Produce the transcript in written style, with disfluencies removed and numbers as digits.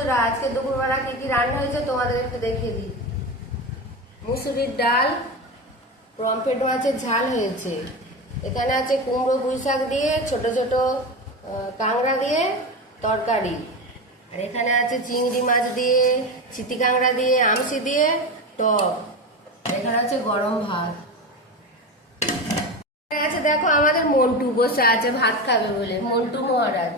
বন্ধুরা, আজকে দুপুরবেলা কি কি রান্না হয়েছে তোমাদের একটু দেখিয়ে দিই। মুসুরির ডাল, পমফ্রেট মাছের ঝাল হয়েছে। এখানে আছে কুমড়ো পুঁই শাক দিয়ে ছোট ছোট কাঁকড়া দিয়ে তরকারি। আর এখানে আছে চিংড়ি মাছ দিয়ে, চিতি কাঁকড়া দিয়ে, আমসি দিয়ে টক। এখানে আছে গরম ভাত। এখানে আছে দেখো আমাদের মন্টু বসে আছে ভাত খাবে বলে, মন্টু মহারাজ।